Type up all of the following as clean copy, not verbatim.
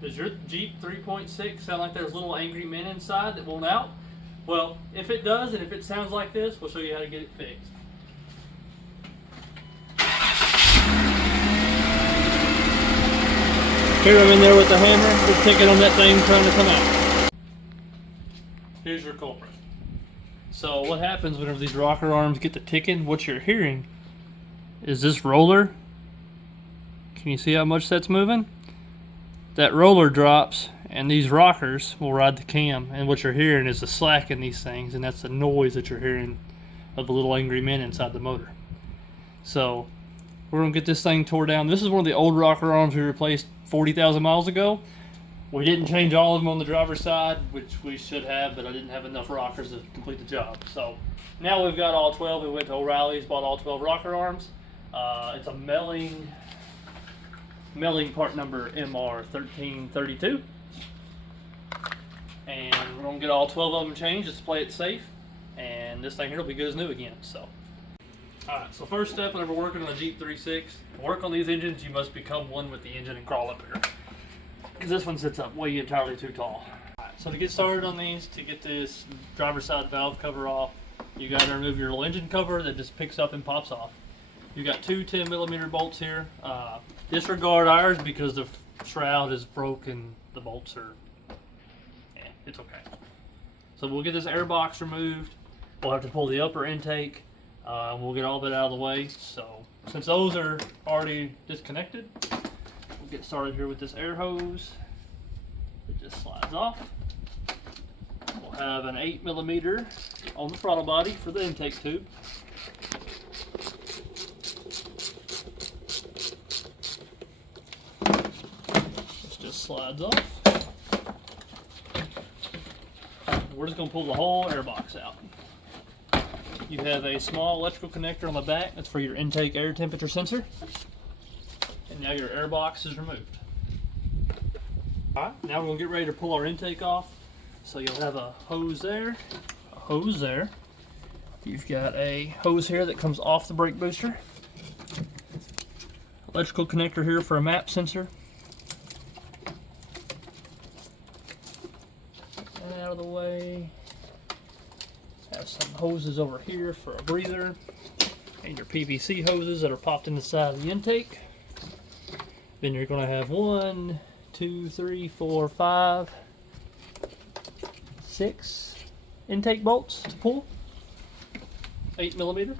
Does your Jeep 3.6 sound like there's little angry men inside that won't out? Well, if it does, and if it sounds like this, we'll show you how to get it fixed. Here I'm in there with the hammer, just picking on that thing trying to come out. Here's your culprit. So what happens whenever these rocker arms get to ticking, what you're hearing is this roller. Can you see how much that's moving? That roller drops and these rockers will ride the cam, and what you're hearing is the slack in these things, and that's the noise that you're hearing of the little angry men inside the motor. So we're gonna get this thing tore down. This is one of the old rocker arms we replaced 40,000 miles ago. We didn't change all of them on the driver's side, which we should have, but I didn't have enough rockers to complete the job. So now we've got all 12. We went to O'Reilly's, bought all 12 rocker arms. It's a milling part number MR1332. And we're gonna get all 12 of them changed just to play it safe. And this thing here will be good as new again. So, alright, so first step whenever working on a Jeep 3.6, to work on these engines, you must become one with the engine and crawl up here. Because this one sits up way entirely too tall. Alright, so to get started on these, to get this driver's side valve cover off, you got to remove your little engine cover that just picks up and pops off. You got two 10mm bolts here. Disregard ours because the shroud is broken. The bolts are, it's okay. So we'll get this air box removed. We'll have to pull the upper intake. We'll get all that out of the way. So since those are already disconnected, we'll get started here with this air hose. It just slides off. We'll have an 8mm on the throttle body for the intake tube. This just slides off. We're just going to pull the whole air box out. You have a small electrical connector on the back. That's for your intake air temperature sensor. And now your air box is removed. Alright, now we're going to get ready to pull our intake off. So you'll have a hose there, a hose there. You've got a hose here that comes off the brake booster. Electrical connector here for a map sensor. And out of the way. Have some hoses over here for a breather. And your PVC hoses that are popped in the side of the intake. Then you're going to have 1, 2, 3, 4, 5, 6 intake bolts to pull. 8mm.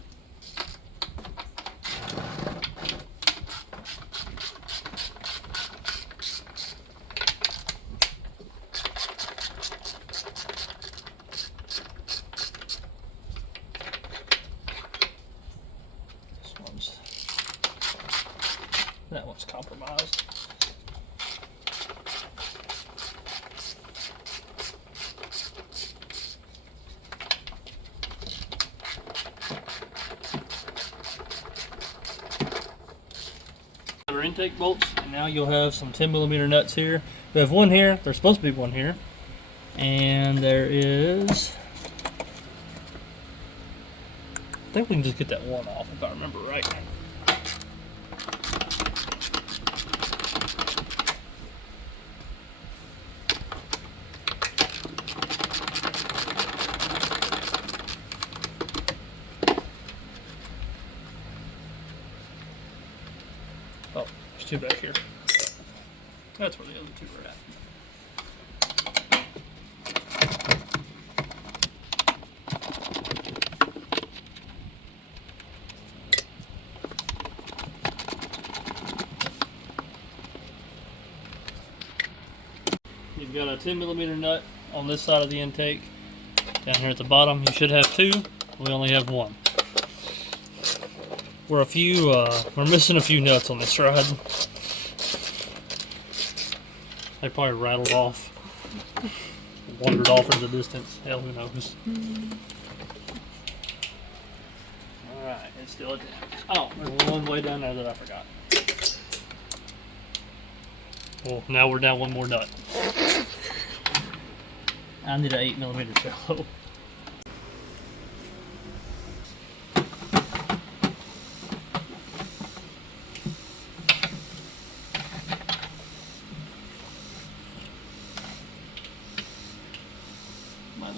That one's compromised. Our intake bolts, and now you'll have some 10mm nuts here. We have one here. There's supposed to be one here, and there is. I think we can just get that one off if I remember right. Oh, there's two back here. That's where the other two are at. You've got a 10mm nut on this side of the intake. Down here at the bottom, you should have two. We only have one. We're missing a few nuts on this ride. They probably rattled off, wandered off into the distance. Hell, who knows? Alright, it's still at oh, there's one way down there that I forgot. Well, now we're down one more nut. I need an 8mm cello.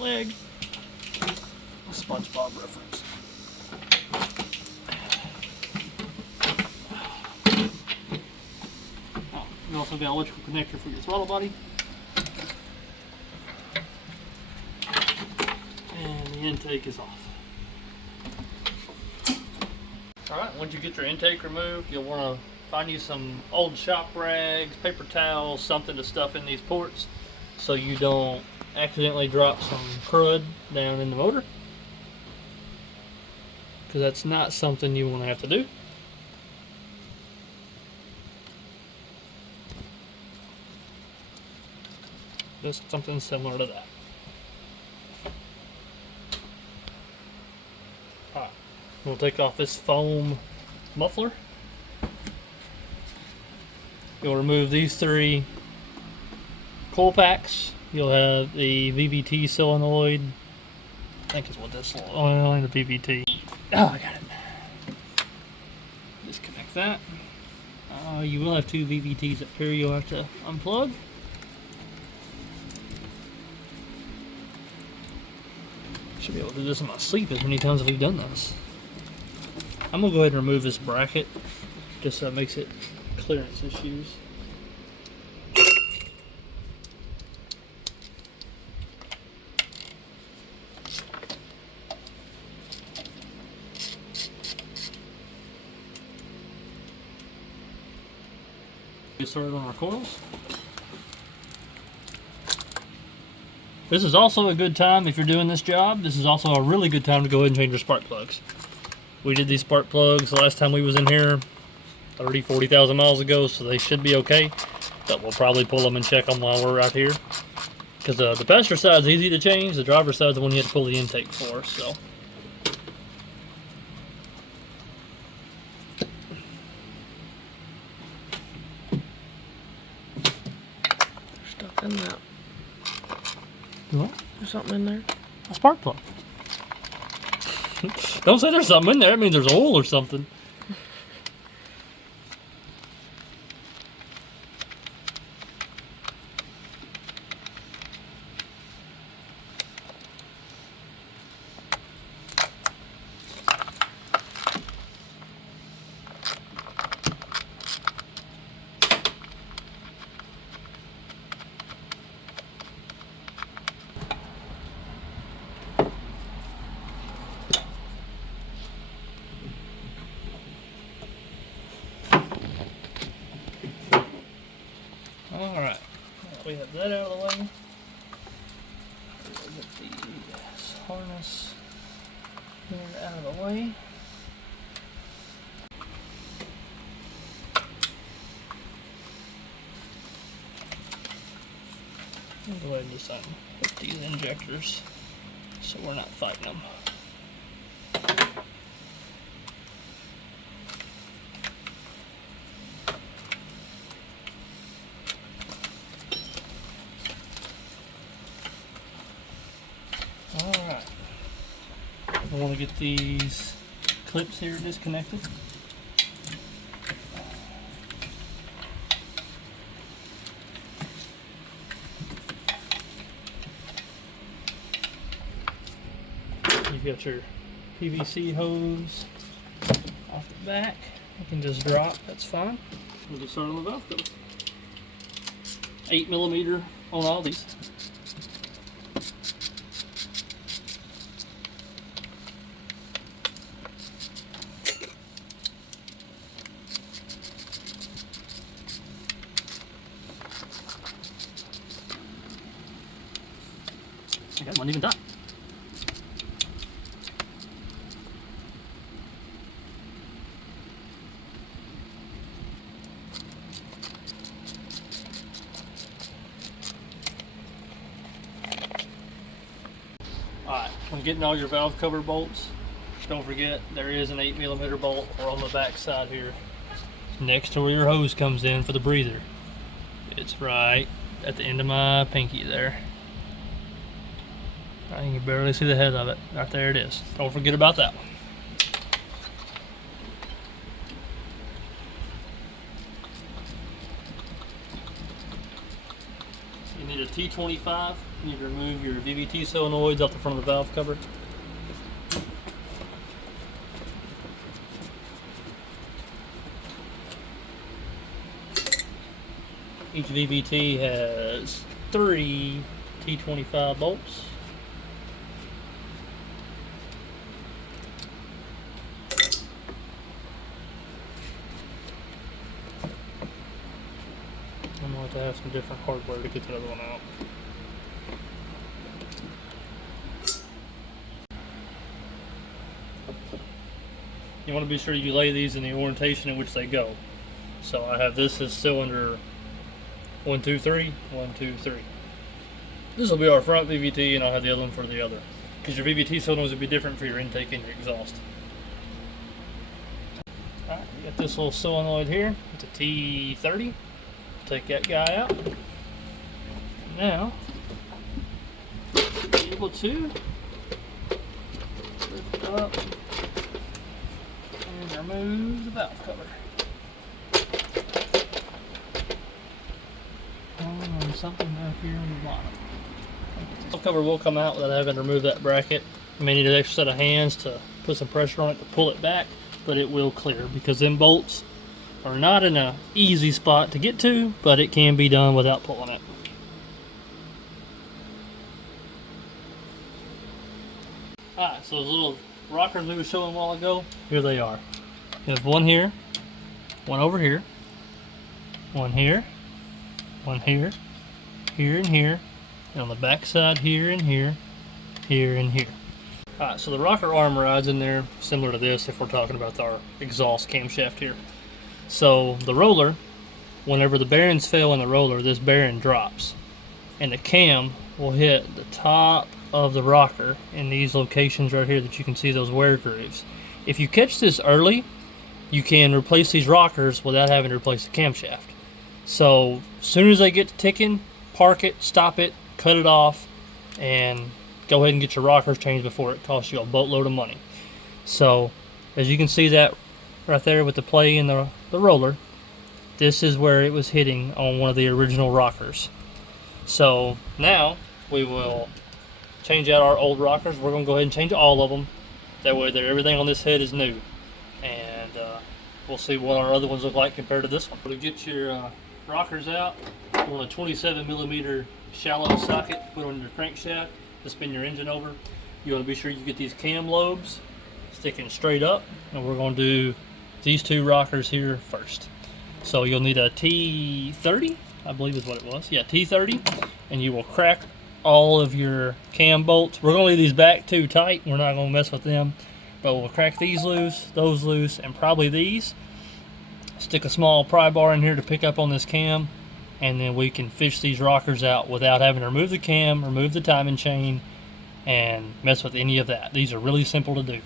leg. A SpongeBob reference. Oh, you also got an electrical connector for your throttle body. And the intake is off. Alright, once you get your intake removed, you'll want to find you some old shop rags, paper towels, something to stuff in these ports so you don't accidentally drop some crud down in the motor, because that's not something you want to have to do. Just something similar to that. Alright, we'll take off this foam muffler. You'll remove these 3 coil packs. You'll have the VVT solenoid. I think is what this is. Oh, only the VVT. Oh, I got it. Disconnect that. You will have 2 VVTs up here you'll have to unplug. Should be able to do this in my sleep as many times as we've done this. I'm going to go ahead and remove this bracket just so it makes it clearance issues. Get started on our coils. This is also a good time if you're doing this job. This is also a really good time to go ahead and change your spark plugs. We did these spark plugs the last time we was in here 40,000 miles ago, so they should be okay, but we'll probably pull them and check them while we're out here, because the passenger side's easy to change. The driver's side's the one you have to pull the intake for. So there's stuff in that. What? There's something in there. A spark plug. Don't say there's something in there. It means there's oil or something. Alright, we have that out of the way. We'll get the harness here out of the way. We'll go ahead and just put these injectors so we're not fighting them. Alright, I want to get these clips here disconnected. You've got your PVC hose off the back. You can just drop, that's fine. We'll just start on the valve cover. 8mm on all these. I got one even done. Alright, when getting all your valve cover bolts, don't forget there is an 8mm bolt or on the back side here next to where your hose comes in for the breather. It's right at the end of my pinky there. You can barely see the head of it. Right there it is. Don't forget about that one. You need a T25. You need to remove your VVT solenoids off the front of the valve cover. Each VVT has 3 T25 bolts. I'm going to have some different hardware to get the other one out. You want to be sure you lay these in the orientation in which they go. So I have this as cylinder 1, 2, 3, 1, 2, 3. This will be our front VVT, and I'll have the other one for the other. Because your VVT solenoids will be different for your intake and your exhaust. Alright, you got this little solenoid here. It's a T30. Take that guy out. Now, be able to lift up and remove the valve cover. And something back here on the bottom. The valve cover will come out without having to remove that bracket. You may need an extra set of hands to put some pressure on it to pull it back, but it will clear because them bolts are not in an easy spot to get to, but it can be done without pulling it. Alright, so those little rockers we were showing a while ago, here they are. You have one here, one over here, one here, one here, here and here, and on the back side here and here, here and here. Alright, so the rocker arm rides in there similar to this if we're talking about our exhaust camshaft here. So the roller, whenever the bearings fail in the roller, this bearing drops. And the cam will hit the top of the rocker in these locations right here that you can see those wear grooves. If you catch this early, you can replace these rockers without having to replace the camshaft. So as soon as they get to ticking, park it, stop it, cut it off, and go ahead and get your rockers changed before it costs you a boatload of money. So as you can see that right there with the play in the roller, this is where it was hitting on one of the original rockers. So now we will change out our old rockers. We're going to go ahead and change all of them. That way everything on this head is new. And we'll see what our other ones look like compared to this one. To get your rockers out, you want a 27mm shallow socket to put on your crankshaft to spin your engine over. You want to be sure you get these cam lobes sticking straight up, and we're going to do these two rockers here first. So you'll need a T30, I believe is what it was. Yeah, T30, and you will crack all of your cam bolts. We're going to leave these back too tight. We're not going to mess with them, but we'll crack these loose, those loose, and probably these. Stick a small pry bar in here to pick up on this cam, and then we can fish these rockers out without having to remove the cam, remove the timing chain, and mess with any of that. These are really simple to do.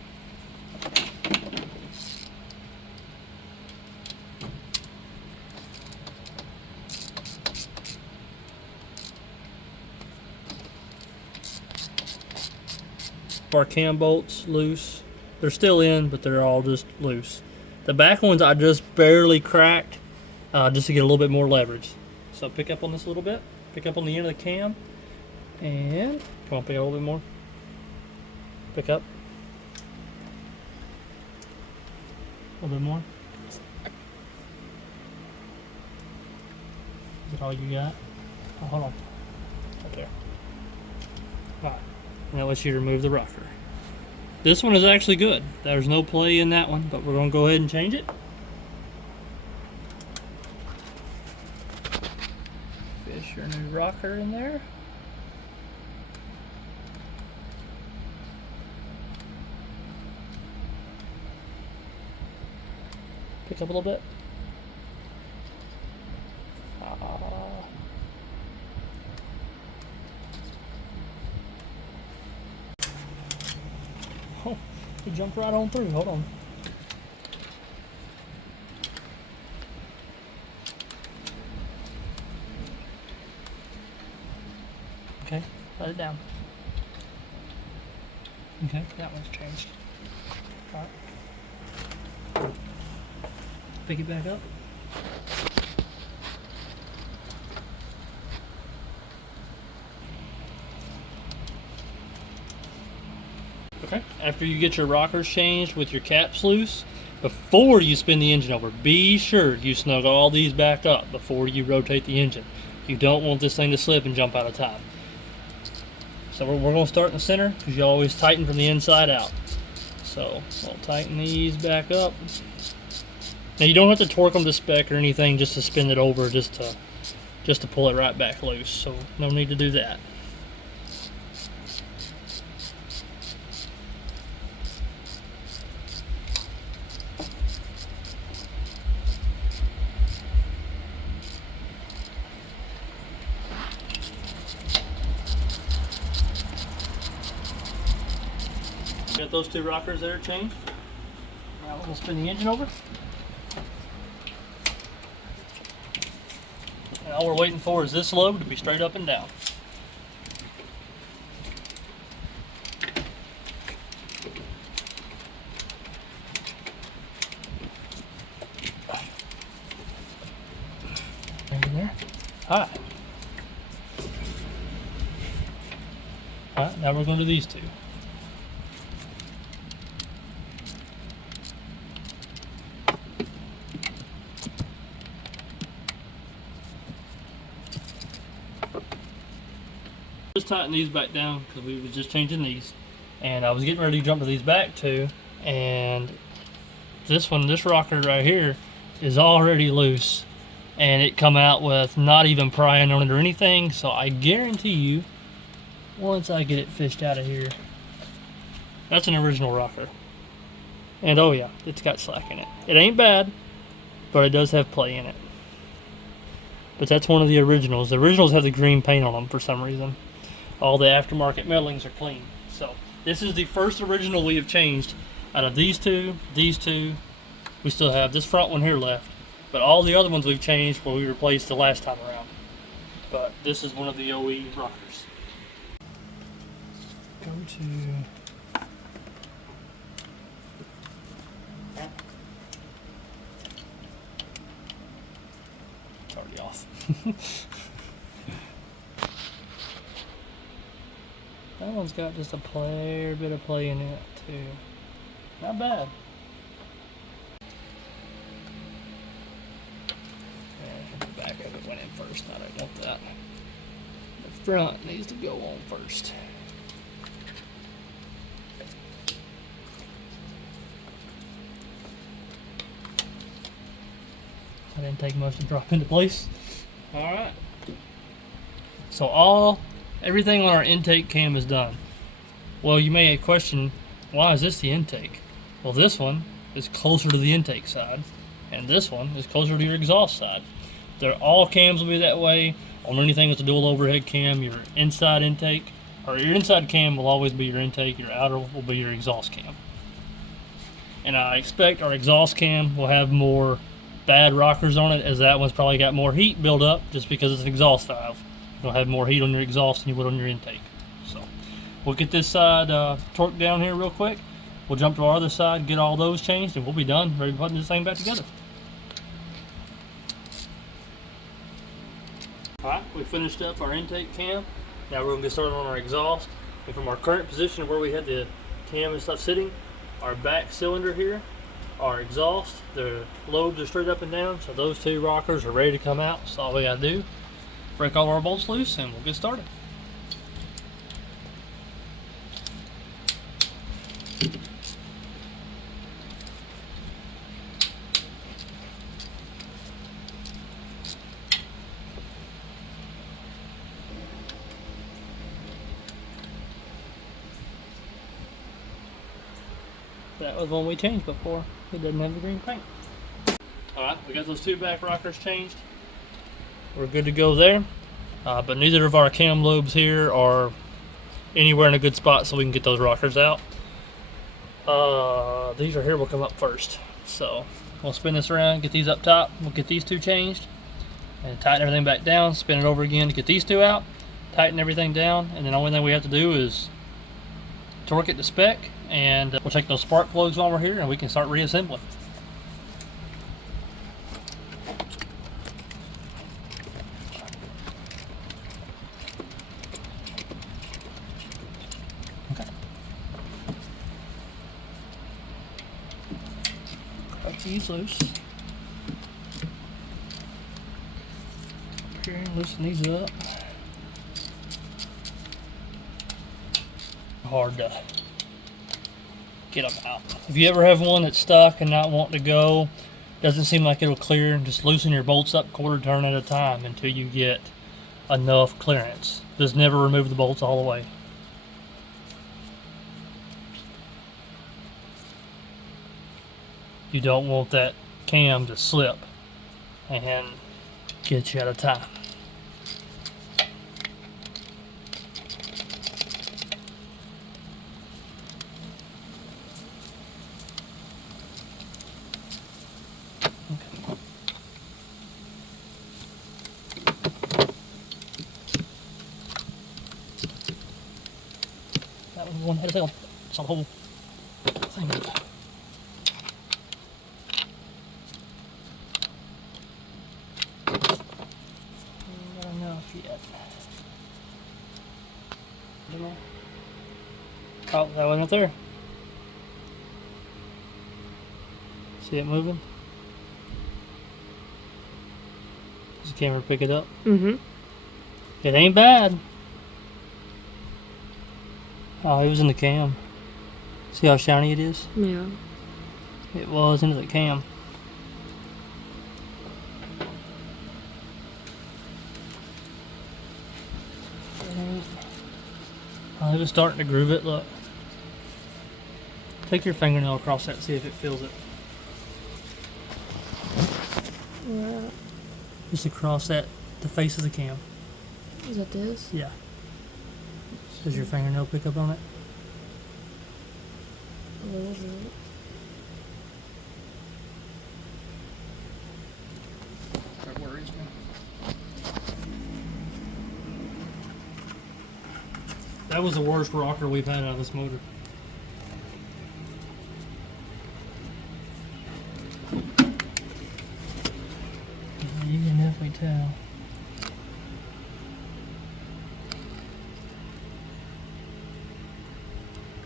Our cam bolts loose. They're still in, but they're all just loose. The back ones I just barely cracked just to get a little bit more leverage. So pick up on this a little bit. Pick up on the end of the cam. And come on, pick up a little bit more. Pick up. A little bit more. Is it all you got? Oh, hold on. Right there. Alright. Now let's you remove the rocker. This one is actually good. There's no play in that one, but we're going to go ahead and change it. Fish your new rocker in there. Pick up a little bit. Oh, he jumped right on through. Hold on. Okay, let it down. Okay, that one's changed. Alright. Pick it back up. Okay. After you get your rockers changed with your caps loose, before you spin the engine over, be sure you snug all these back up before you rotate the engine. You don't want this thing to slip and jump out of time. So we're going to start in the center because you always tighten from the inside out. So we'll tighten these back up. Now you don't have to torque them to spec or anything just to spin it over, just to pull it right back loose. So no need to do that. Got those two rockers there changed. Now we're going to spin the engine over. And all we're waiting for is this lobe to be straight up and down. Hang in there. Alright. Alright, now we're going to do these two. Just tighten these back down because we was just changing these, and I was getting ready to jump to these back two, and this rocker right here is already loose, and it come out with not even prying on it or anything. So I guarantee you, once I get it fished out of here, that's an original rocker. And oh yeah, it's got slack in it. It ain't bad, but it does have play in it. But that's one of the originals. The originals have the green paint on them for some reason. All the aftermarket metalings are clean. So this is the first original we have changed. Out of these two, we still have this front one here left. But all the other ones we've changed where we replaced the last time around. But this is one of the OE rockers. Go to... It's already off. That one's got just a bit of play in it too. Not bad. The back of it went in first. I don't want that. The front needs to go on first. I didn't take much to drop into place. Alright. So everything on our intake cam is done. Well, you may question, why is this the intake? Well, this one is closer to the intake side, and this one is closer to your exhaust side. All cams will be that way. On anything with a dual overhead cam, your inside intake, or your inside cam will always be your intake, your outer will be your exhaust cam. And I expect our exhaust cam will have more bad rockers on it, as that one's probably got more heat build up just because it's an exhaust valve. You'll have more heat on your exhaust than you would on your intake. So we'll get this side torqued down here real quick. We'll jump to our other side, get all those changed, and we'll be done, ready to put this thing back together. Alright, we finished up our intake cam. Now we're going to get started on our exhaust. And from our current position where we had the cam and stuff sitting, our back cylinder here, our exhaust, the lobes are straight up and down, so those two rockers are ready to come out. So all we got to do, break all our bolts loose, and we'll get started. That was one we changed before. It doesn't have the green paint. Alright, we got those two back rockers changed. We're good to go there. But neither of our cam lobes here are anywhere in a good spot so we can get those rockers out. These are here will come up first. So we'll spin this around, get these up top. We'll get these two changed and tighten everything back down. Spin it over again to get these two out. Tighten everything down, and then the only thing we have to do is torque it to spec, and we'll take those spark plugs while we're here and we can start reassembling. Okay. these loose. Okay, loosen these up. Hard to get them out. If you ever have one that's stuck and not wanting to go, doesn't seem like it'll clear, just loosen your bolts up quarter turn at a time until you get enough clearance. Just never remove the bolts all the way. You don't want that cam to slip and get you out of time. Okay. That was one head of some whole thing. Not enough yet. Oh, that one up there. See it moving? Does the camera pick it up? Mm-hmm. It ain't bad. Oh, it was in the cam. See how shiny it is? Yeah. It was into the cam. Oh, it was starting to groove it, look. Take your fingernail across that and see if it feels it. Where? Just across that, the face of the cam. Is that this? Yeah. Does your fingernail pick up on it? A little bit. That worries me. That was the worst rocker we've had out of this motor. You can definitely tell.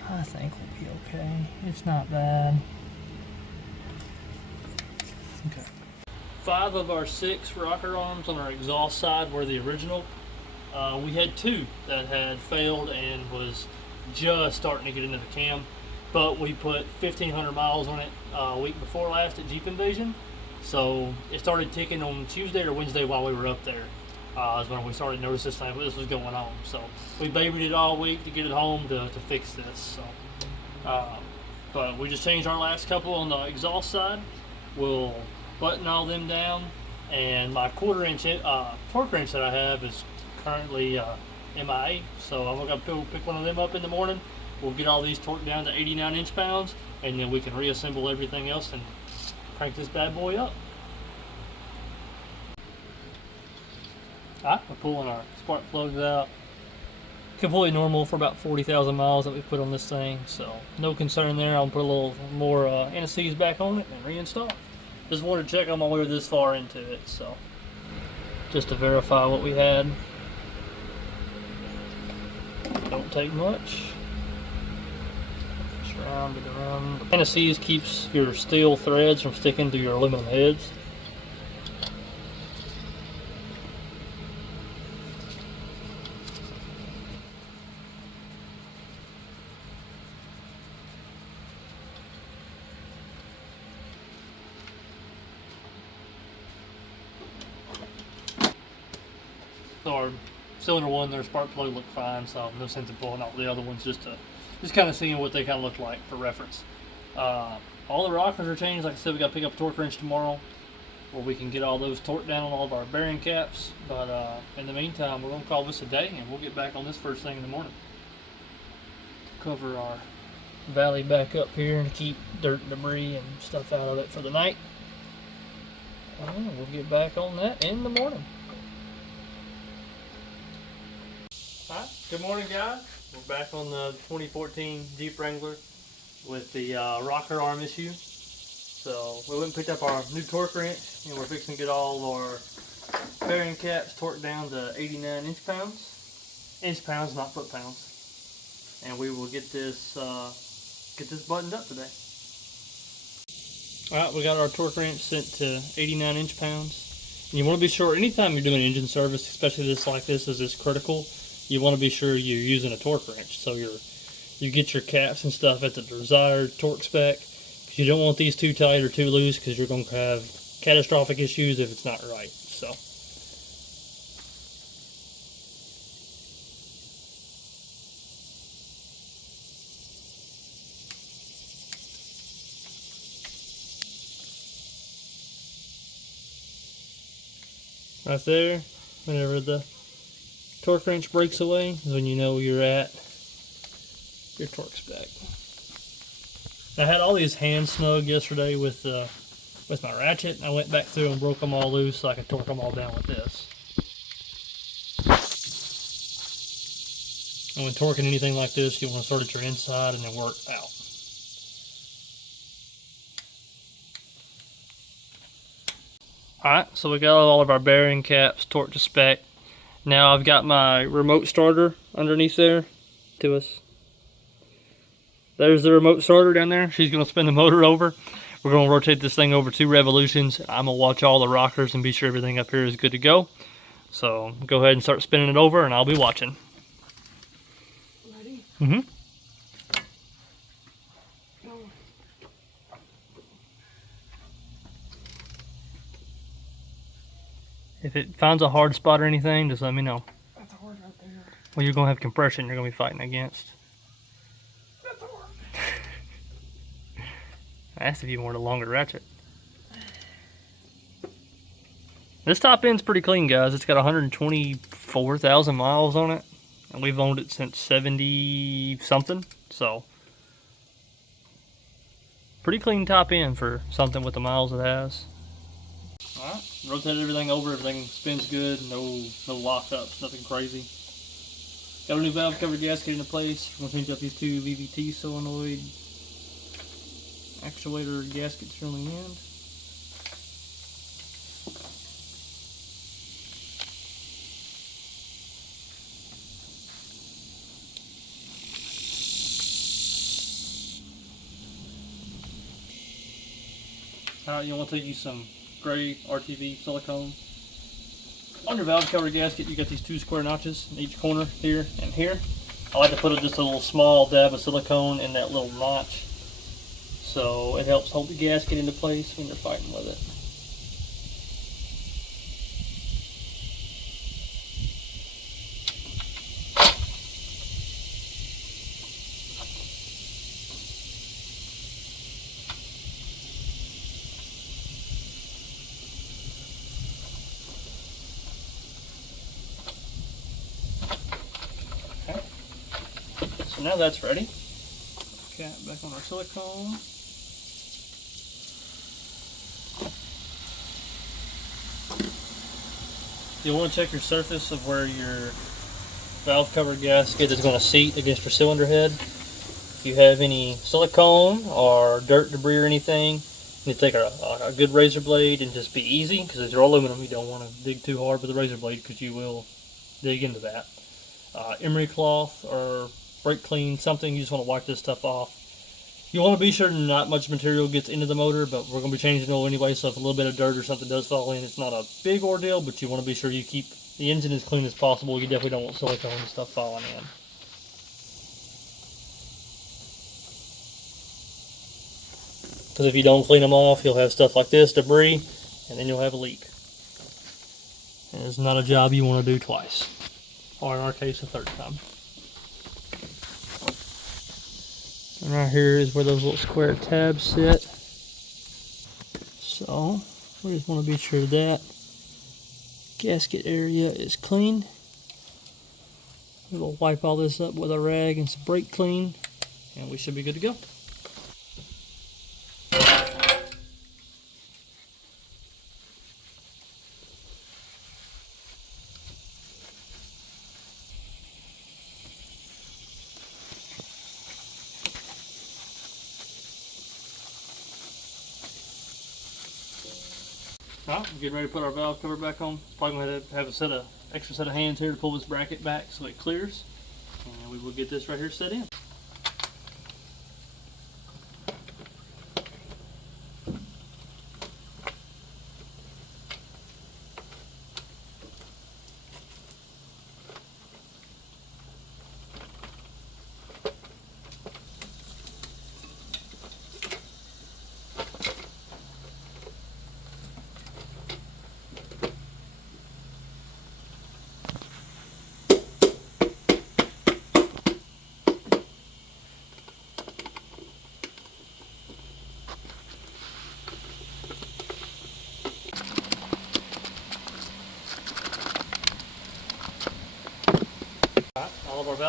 I think we'll be okay. It's not bad. Okay. 5 of our 6 rocker arms on our exhaust side were the original. We had 2 that had failed and was just starting to get into the cam, but we put 1,500 miles on it a week before last at Jeep Invasion, so it started ticking on Tuesday or Wednesday while we were up there. Is when we started to notice this was going on. So we babied it all week to get it home to fix this. So, but we just changed our last couple on the exhaust side. We'll button all them down, and my 1/4 inch torque wrench that I have is currently MIA. So I'm gonna go pick one of them up in the morning. We'll get all these torqued down to 89 inch-pounds, and then we can reassemble everything else and crank this bad boy up. We're pulling our spark plugs out. Completely normal for about 40,000 miles that we put on this thing, so no concern there. I'll put a little more NSCs back on it and reinstall. Just wanted to check on my way this far into it, so just to verify what we had. Don't take much. Just round it around. The NSCs keeps your steel threads from sticking to your aluminum heads. So our cylinder 1, their spark plug looked fine, so no sense in pulling out the other ones, just kind of seeing what they kind of look like for reference. All the rockers are changed. Like I said, we got to pick up a torque wrench tomorrow, where we can get all those torqued down on all of our bearing caps. But in the meantime, we're gonna call this a day, and we'll get back on this first thing in the morning. Cover our valley back up here and keep dirt and debris and stuff out of it for the night. We'll get back on that in the morning. Hi, good morning, guys. We're back on the 2014 Jeep Wrangler with the rocker arm issue. So we went and picked up our new torque wrench, and we're fixing to get all of our bearing caps torqued down to 89 inch-pounds. Inch-pounds, not foot-pounds. And we will get this buttoned up today. Alright, we got our torque wrench set to 89 inch-pounds. And you want to be sure, anytime you're doing engine service, especially this like this is this critical, you want to be sure you're using a torque wrench. So you get your caps and stuff at the desired torque spec. Because you don't want these too tight or too loose, because you're going to have catastrophic issues if it's not right. So. Right there, whenever the torque wrench breaks away, is when you know you're at your torque spec. I had all these hand snug yesterday with my ratchet, and I went back through and broke them all loose so I could torque them all down with this. And when torquing anything like this, you want to start at your inside and then work out. Alright, so we got all of our bearing caps torqued to spec. Now I've got my remote starter underneath there to us. There's the remote starter down there. She's going to spin the motor over. We're going to rotate this thing over 2 revolutions. I'm going to watch all the rockers and be sure everything up here is good to go. So go ahead and start spinning it over and I'll be watching. Ready? Mm-hmm. If it finds a hard spot or anything, just let me know. That's hard right there. Well, you're going to have compression you're going to be fighting against. That's hard. I asked if you wanted a longer ratchet. This top end's pretty clean, guys. It's got 124,000 miles on it. And we've owned it since 70-something. So, pretty clean top end for something with the miles it has. Alright, rotate everything over, everything spins good, no lockups, nothing crazy. Got a new valve cover gasket into place. We're going to change out these 2 VVT solenoid actuator gaskets here on the end. Alright, you want to take you some gray RTV silicone. On your valve cover gasket, you got these 2 square notches in each corner, here and here. I like to put just a little small dab of silicone in that little notch, so it helps hold the gasket into place when you're fighting with it. So now that's ready. Cap back on our silicone. You'll want to check your surface of where your valve cover gasket is going to seat against your cylinder head. If you have any silicone or dirt debris or anything, you take a good razor blade and just be easy, because if you're aluminum, you don't want to dig too hard with a razor blade because you will dig into that. Emery cloth or brake clean, something, you just want to wipe this stuff off. You want to be sure not much material gets into the motor, but we're going to be changing oil anyway, so if a little bit of dirt or something does fall in, it's not a big ordeal, but you want to be sure you keep the engine as clean as possible. You definitely don't want silicone and stuff falling in. Because if you don't clean them off, you'll have stuff like this, debris, and then you'll have a leak. And it's not a job you want to do twice, or in our case, a third time. And right here is where those little square tabs sit. So we just want to be sure that gasket area is clean. We'll wipe all this up with a rag and some brake clean, and we should be good to go. Alright, we're getting ready to put our valve cover back on. It's probably going to have a extra set of hands here to pull this bracket back so it clears. And we will get this right here set in.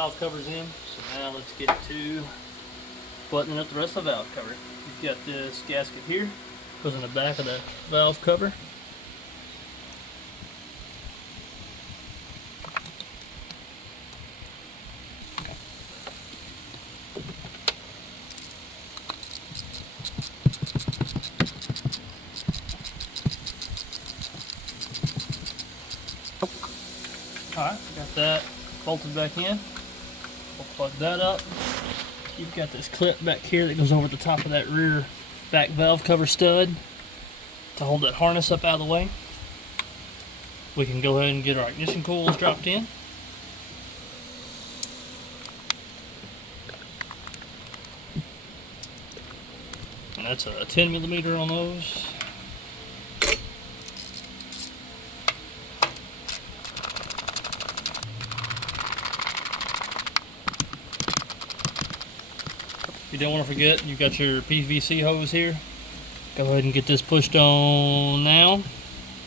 valve covers in. So now let's get to buttoning up the rest of the valve cover. You've got this gasket here, goes in the back of the valve cover. Alright, got that bolted back in. We'll plug that up. You've got this clip back here that goes over the top of that rear back valve cover stud to hold that harness up out of the way. We can go ahead and get our ignition coils dropped in. And that's a 10mm on those. If you don't want to forget, you've got your PVC hose here. Go ahead and get this pushed on now,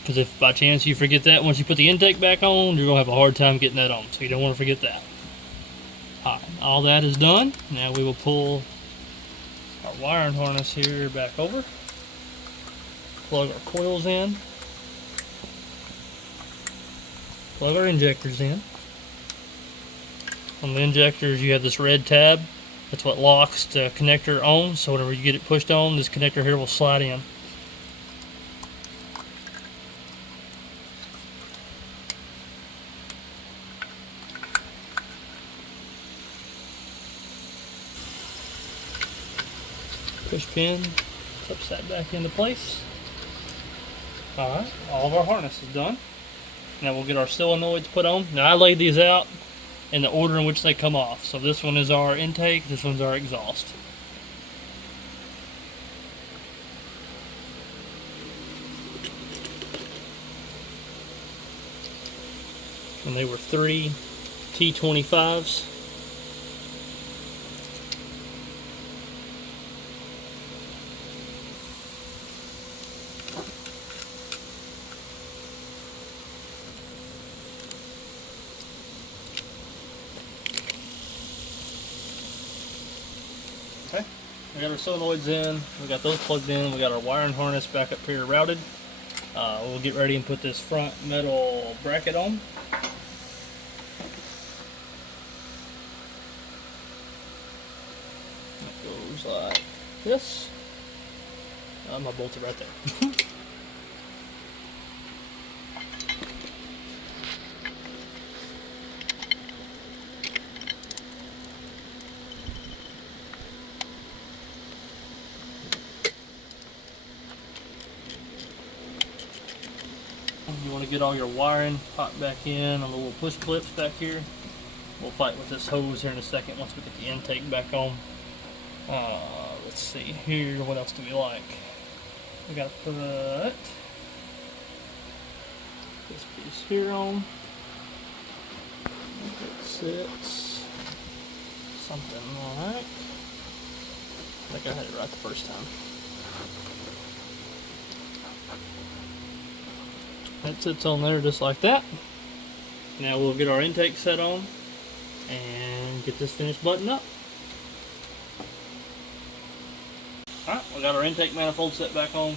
because if by chance you forget that, once you put the intake back on, you're going to have a hard time getting that on, so you don't want to forget that. Alright, all that is done. Now we will pull our wiring harness here back over, plug our coils in, plug our injectors in. On the injectors you have this red tab. That's what locks the connector on, so whenever you get it pushed on, this connector here will slide in. Push pin clips that back into place. Alright, all of our harness is done. Now we'll get our solenoids put on. Now I laid these out in the order in which they come off. So this one is our intake, this one's our exhaust. And they were 3 T25s. Okay, we got our solenoids in, we got those plugged in, we got our wiring harness back up here routed. We'll get ready and put this front metal bracket on. It goes like this. My bolts are right there. You want to get all your wiring popped back in on the little push clips back here. We'll fight with this hose here in a second once we get the intake back on. Let's see here, what else do we like? We gotta put this piece here on. It sits something like, I think I had it right the first time. That sits on there just like that. Now we'll get our intake set on and get this finished buttoned up. Alright, we got our intake manifold set back on.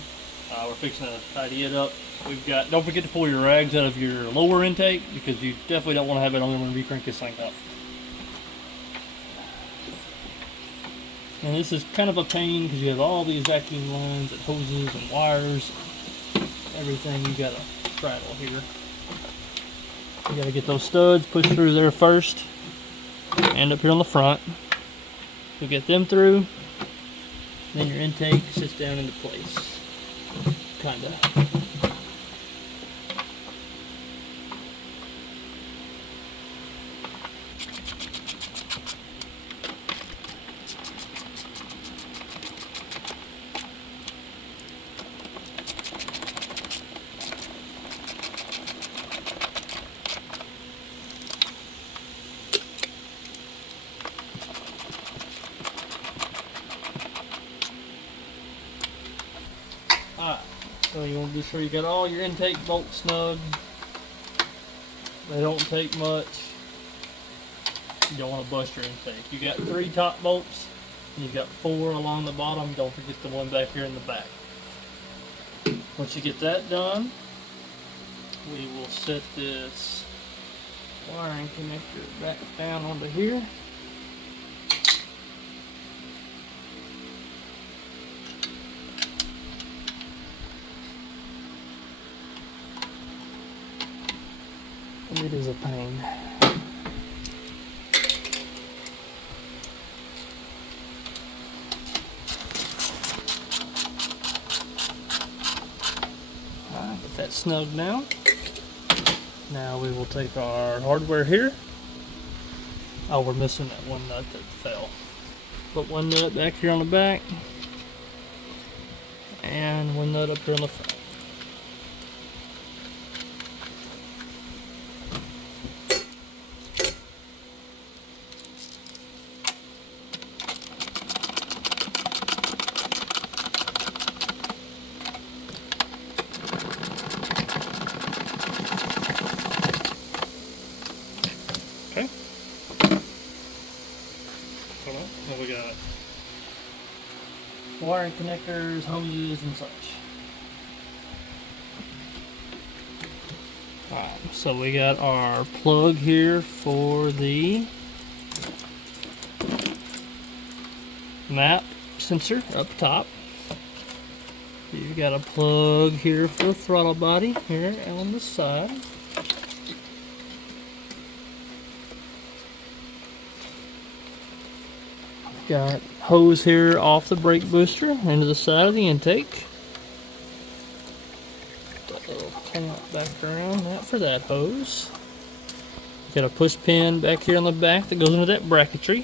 We're fixing to tidy it up. We've got, don't forget to pull your rags out of your lower intake because you definitely don't want to have it on there when we crank this thing up. And this is kind of a pain because you have all these vacuum lines and hoses and wires, everything you gotta straddle here. You gotta get those studs pushed through there first and up here on the front. You'll get them through, then your intake sits down into place. Kinda. Alright, so you want to be sure you got all your intake bolts snug. They don't take much. You don't want to bust your intake. You got 3 top bolts, and you've got 4 along the bottom. Don't forget the one back here in the back. Once you get that done, we will set this wiring connector back down onto here. It is a pain. Alright, get that snug down. Now we will take our hardware here. Oh, we're missing that one nut that fell. Put one nut back here on the back, and one nut up here on the front. Okay. Hold on. What we got? Wiring connectors, hoses, and such. Alright, so we got our plug here for the map sensor up top. You've got a plug here for the throttle body here on the side. Got hose here off the brake booster into the side of the intake. That little clamp back around that for that hose. Got a push pin back here on the back that goes into that bracketry.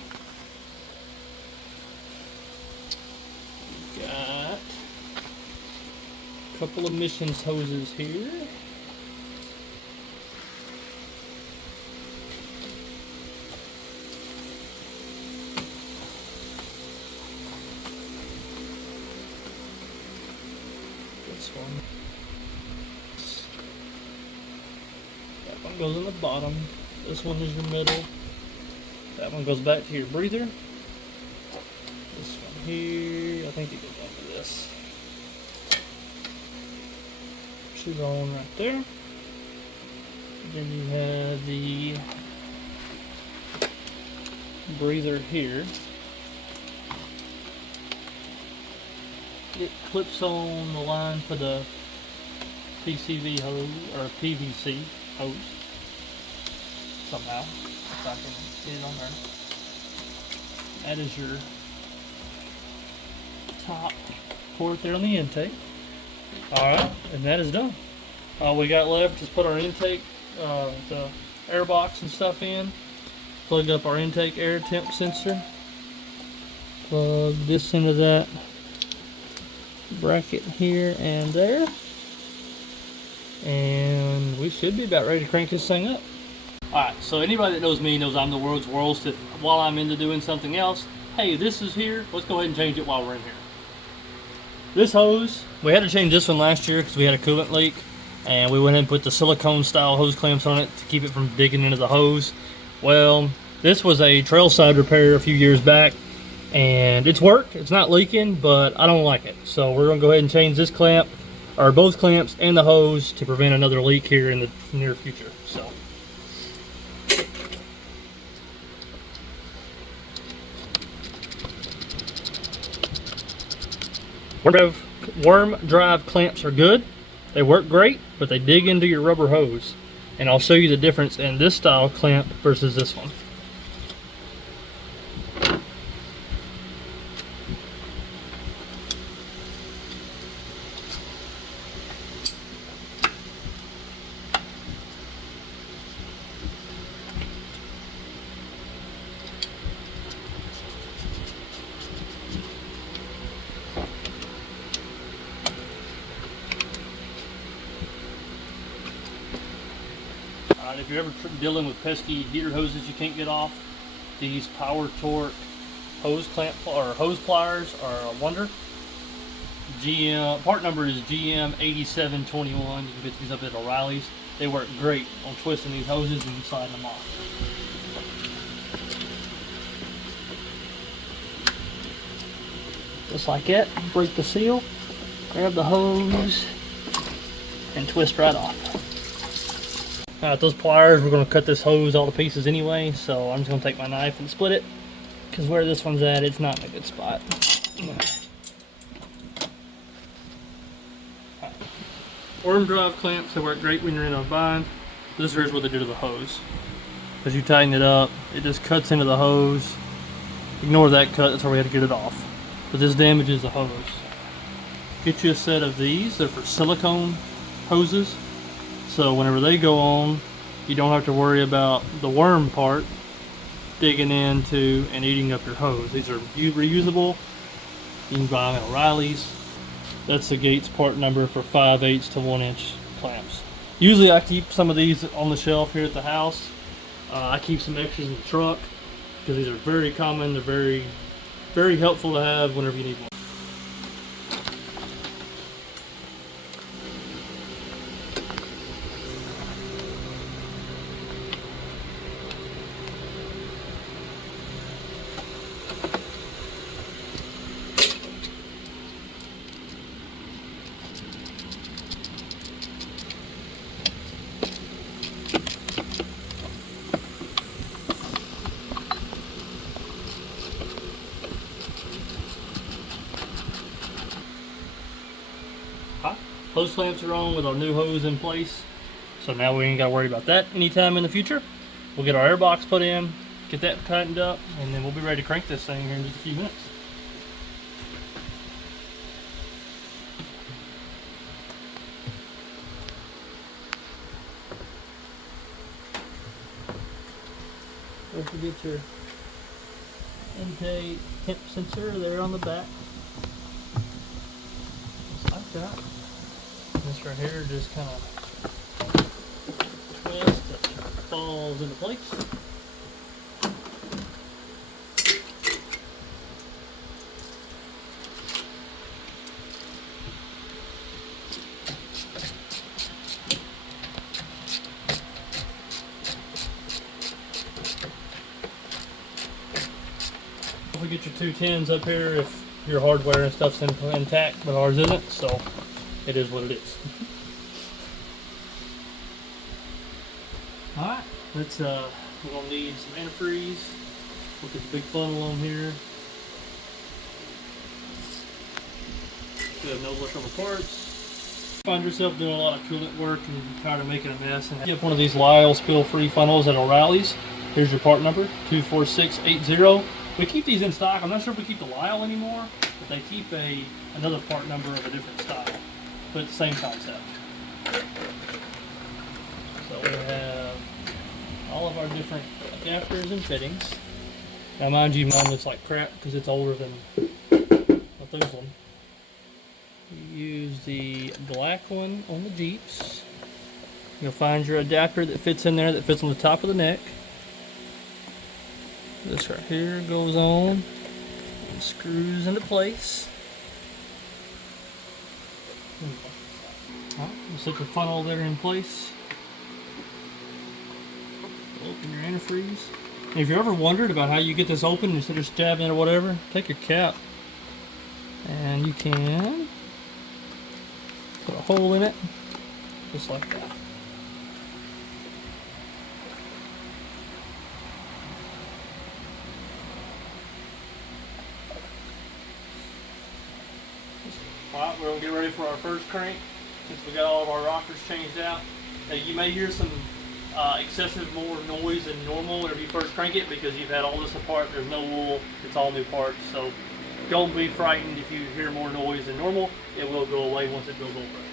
Got a couple of emissions hoses here. This one. That one goes in the bottom. This one is your middle. That one goes back to your breather. This one here, I think it goes onto this. Shoot on right there. Then you have the breather here. It clips on the line for the PCV hose or PVC hose somehow, if I can get it on there. That is your top port there on the intake. Alright, and that is done. All we got left is put our intake, the air box and stuff in, plug up our intake air temp sensor, plug this into that bracket here and there, and we should be about ready to crank this thing up. Alright, so anybody that knows me knows I'm the world's worst. If while I'm into doing something else, hey, this is here, let's go ahead and change it while we're in here. This hose, we had to change this one last year because we had a coolant leak, and we went ahead and put the silicone style hose clamps on it to keep it from digging into the hose. Well, this was a trail side repair a few years back, and it's worked. It's not leaking, but I don't like it. So we're gonna go ahead and change this clamp, or both clamps and the hose, to prevent another leak here in the near future. So. Worm drive clamps are good. They work great, but they dig into your rubber hose. And I'll show you the difference in this style clamp versus this one. If you're ever dealing with pesky heater hoses you can't get off, these Power Torque hose clamp or hose pliers are a wonder. Part number is GM 8721. You can get these up at O'Reilly's. They work great on twisting these hoses and sliding them off. Just like that. Break the seal, grab the hose, and twist right off. Alright, those pliers, we're going to cut this hose all to pieces anyway, so I'm just going to take my knife and split it, because where this one's at, it's not in a good spot. Worm drive clamps, they work great when you're in a bind. This here's what they do to the hose. As you tighten it up, it just cuts into the hose. Ignore that cut, that's where we had to get it off. But this damages the hose. Get you a set of these, they're for silicone hoses. So whenever they go on, you don't have to worry about the worm part digging into and eating up your hose. These are reusable. You can buy them at O'Reilly's. That's the Gates part number for 5/8 to 1 inch clamps. Usually I keep some of these on the shelf here at the house. I keep some extras in the truck because these are very common. They're very, very helpful to have whenever you need one. Hose clamps are on with our new hose in place, so now we ain't got to worry about that anytime in the future. We'll get our air box put in, get that tightened up, and then we'll be ready to crank this thing here in just a few minutes. Don't forget your intake temp sensor there on the back. Just like that. This right here just kind of twists and falls into place. Don't forget your 210s up here if your hardware and stuff's intact, but ours isn't, so it is what it is. Alright, we're gonna need some antifreeze. Look at the big funnel on here. We have no leftover parts. Find yourself doing a lot of coolant work and you're tired of making a mess, and get one of these Lyle spill-free funnels at O'Reilly's. Here's your part number, 24680. We keep these in stock. I'm not sure if we keep the Lyle anymore, but they keep another part number of a different style. But it's the same concept. So we have all of our different adapters and fittings. Now mind you, mine looks like crap because it's older than this one. You use the black one on the Jeeps. You'll find your adapter that fits in there, that fits on the top of the neck. This right here goes on and screws into place. Alright, you set your funnel there in place. Open your antifreeze. And if you ever wondered about how you get this open instead of just jabbing it or whatever, take your cap and you can put a hole in it, just like that. Alright, we're going to get ready for our first crank since we got all of our rockers changed out. Now you may hear some excessive more noise than normal whenever you first crank it because you've had all this apart, there's no wool, it's all new parts. So don't be frightened if you hear more noise than normal. It will go away once it builds over pressure.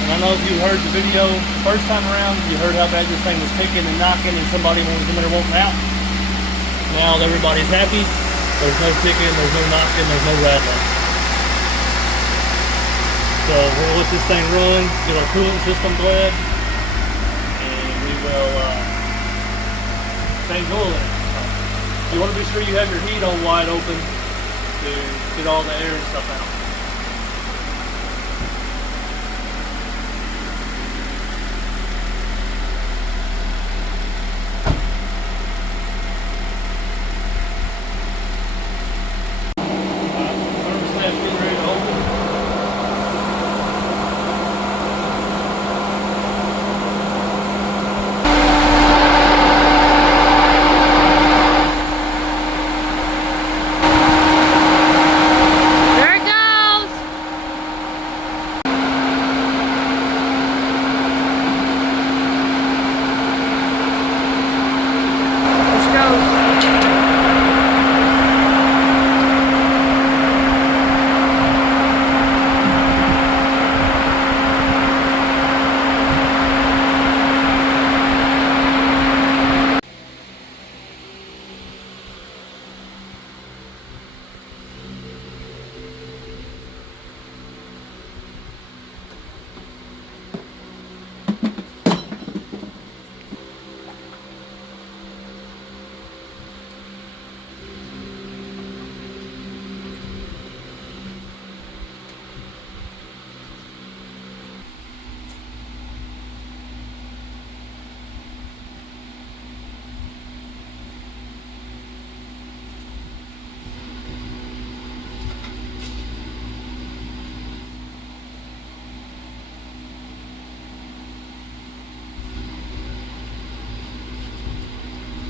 I don't know if you heard the video first time around, you heard how bad this thing was ticking and knocking and somebody was in there wanting out. Now everybody's happy, there's no ticking, there's no knocking, there's no rattling. So we'll let this thing run, get our coolant system bled, and we will change oil in it. You want to be sure you have your heat on wide open to get all the air and stuff out.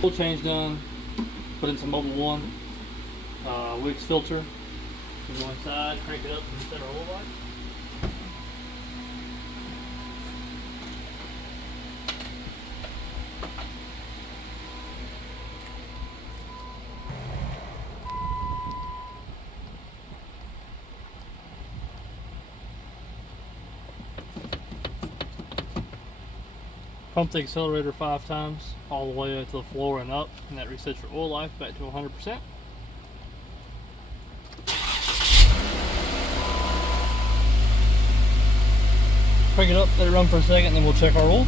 Oil change done. Put in some Mobile 1 Wix filter. Go inside, crank it up, and set our oil light. Pump the accelerator 5 times, all the way to the floor and up, and that resets your oil life back to 100%. Crank it up, let it run for a second, then we'll check our oil.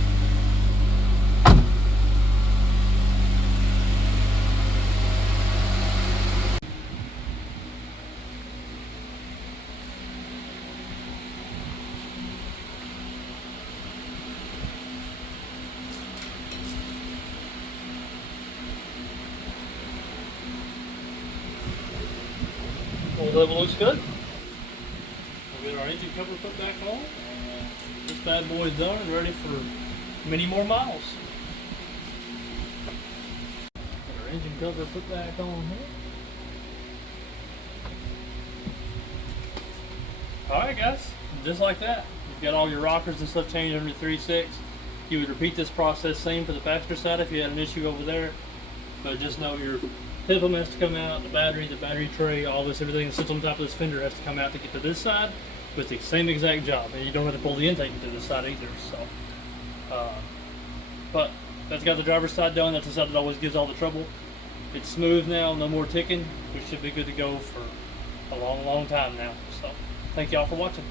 Oil level looks good. We'll get our engine cover put back on. And this bad boy is done and ready for many more miles. Get our engine cover put back on here. Alright guys, just like that. You've got all your rockers and stuff changed under 3.6. You would repeat this process same for the passenger side if you had an issue over there. But just know your pivot has to come out, the battery tray, all this, everything that sits on top of this fender has to come out to get to this side with the same exact job. And you don't have to pull the intake to this side either. So, but that's got the driver's side done. That's the side that always gives all the trouble. It's smooth now, no more ticking. We should be good to go for a long, long time now. So, thank y'all for watching.